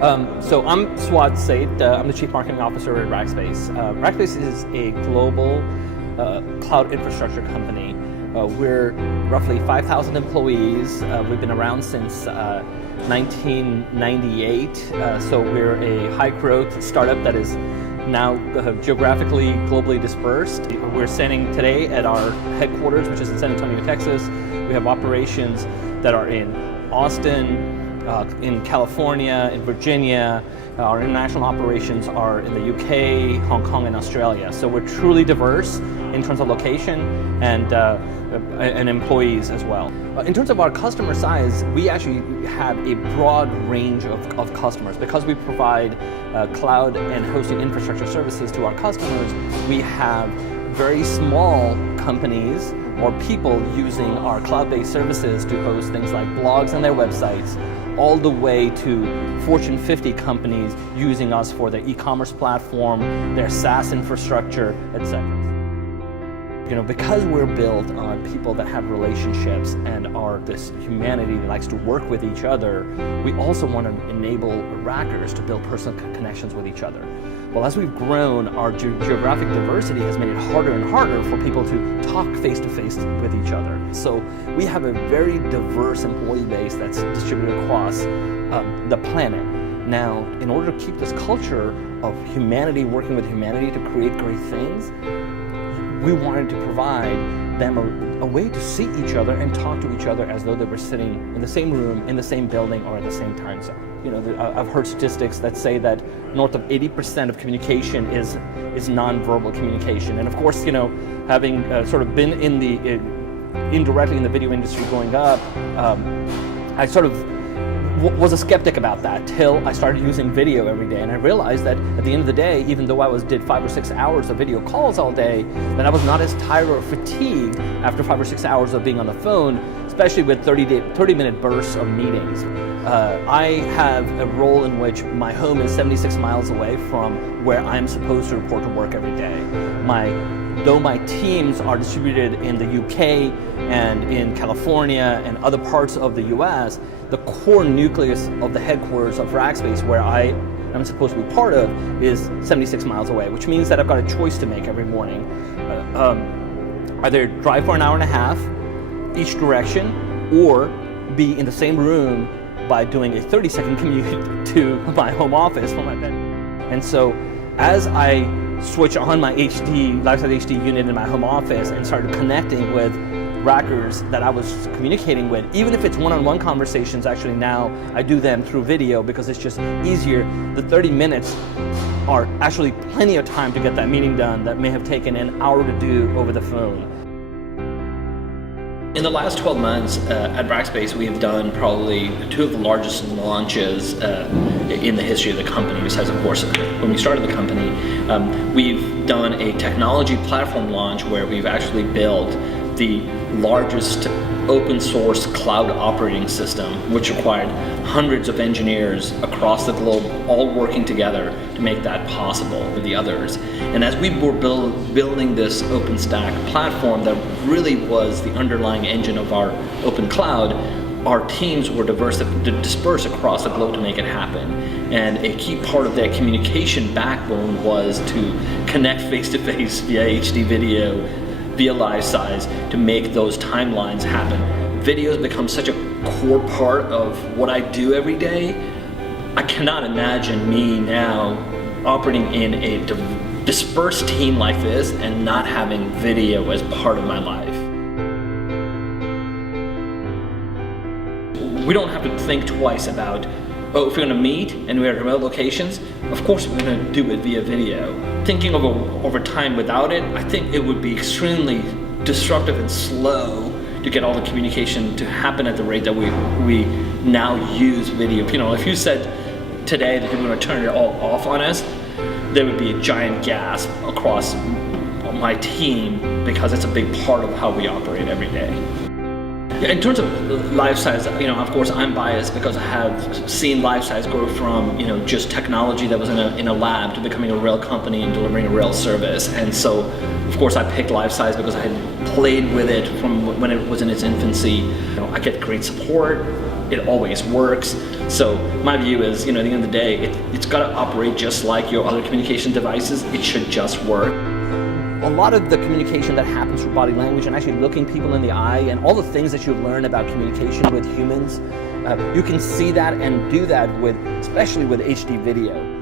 So I'm Suaad Sait. I'm the Chief Marketing Officer at Rackspace. Rackspace is a global cloud infrastructure company. We're roughly 5,000 employees. We've been around since 1998. So we're a high-growth startup that is now geographically, globally dispersed. We're standing today at our headquarters, which is in San Antonio, Texas. We have operations that are in Austin, in California, in Virginia. Our international operations are in the UK, Hong Kong, and Australia. So we're truly diverse in terms of location and employees as well. In terms of our customer size, we actually have a broad range of customers. Because we provide cloud and hosting infrastructure services to our customers, we have very small companies or people using our cloud-based services to host things like blogs on their websites, all the way to Fortune 50 companies using us for their e-commerce platform, their SaaS infrastructure, etc. Because we're built on people that have relationships and are this humanity that likes to work with each other, we also want to enable Rackers to build personal connections with each other. Well, as we've grown, our geographic diversity has made it harder and harder for people to talk face-to-face with each other. So we have a very diverse employee base that's distributed across the planet. Now, in order to keep this culture of humanity working with humanity to create great things, we wanted to provide them a way to see each other and talk to each other as though they were sitting in the same room, in the same building, or in the same time zone. I've heard statistics that say that north of 80% of communication is nonverbal communication. And of course, having sort of been indirectly in the video industry growing up, I sort of was a skeptic about that till I started using video every day, and I realized that at the end of the day, even though I did 5 or 6 hours of video calls all day, that I was not as tired or fatigued after 5 or 6 hours of being on the phone, especially with 30-minute bursts of meetings. I have a role in which my home is 76 miles away from where I'm supposed to report to work every day. Though my teams are distributed in the UK and in California and other parts of the US, the core nucleus of the headquarters of Rackspace, where I am supposed to be part of, is 76 miles away, which means that I've got a choice to make every morning. Either drive for an hour and a half each direction, or be in the same room by doing a 30-second commute to my home office from my bed. And so as I switch on my Lifesize HD unit in my home office and started connecting with Rackers that I was communicating with, even if it's one-on-one conversations, actually now I do them through video because it's just easier. The 30 minutes are actually plenty of time to get that meeting done that may have taken an hour to do over the phone. In the last 12 months at Rackspace, we have done probably 2 of the largest launches in the history of the company, besides, of course, when we started the company. We've done a technology platform launch where we've actually built the largest open source cloud operating system, which required hundreds of engineers across the globe all working together to make that possible with the others. And as we were building this OpenStack platform that really was the underlying engine of our open cloud, our teams were dispersed across the globe to make it happen. And a key part of that communication backbone was to connect face-to-face via HD video, via Lifesize, to make those timelines happen. Video has become such a core part of what I do every day. I cannot imagine me now operating in a dispersed team like this and not having video as part of my life. We don't have to think twice about, if we're going to meet and we're at remote locations, of course we're going to do it via video. Thinking over time without it, I think it would be extremely disruptive and slow to get all the communication to happen at the rate that we now use video. If you said today that you were going to turn it all off on us, there would be a giant gasp across my team because it's a big part of how we operate every day. In terms of Lifesize, of course I'm biased because I have seen Lifesize grow from, just technology that was in a lab to becoming a real company and delivering a real service. And so, of course, I picked Lifesize because I had played with it from when it was in its infancy. I get great support. it always works. So my view is, at the end of the day, it's got to operate just like your other communication devices. It should just work. A lot of the communication that happens through body language and actually looking people in the eye and all the things that you've learned about communication with humans, you can see that and do that especially with HD video.